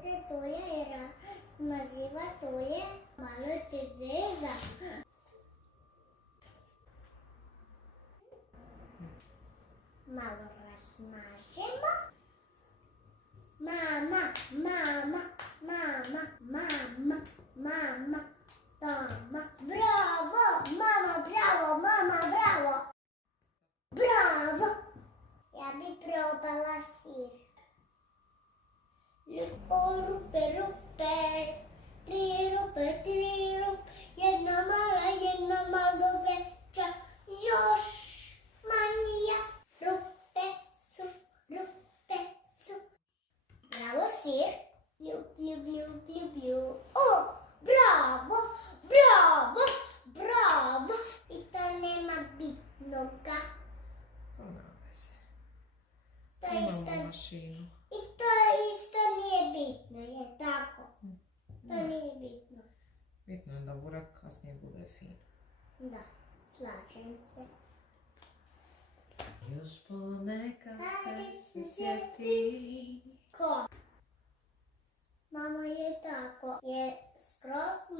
se to je smaživa, to je malo te zeza. Malo razmažemo. Mama, mama, mama, mama, mama, mama. Bravo, mama, bravo, mama, bravo. Bravo! Ja bi probala sir. Rupe, rupe, tri rupe, jedna malo veća, još manija. Rupe su. Bravo sir. Ljup. O, bravo. I to nema bitnoga. To nema veze. To Imamo mašinu. I to isto nije bitno, je tako? To nije bitno. Bitno je da burek kasnije bude fin. Da, slažem se. Još ponekad te se sjeti. Ko? Mama je tako, je skroz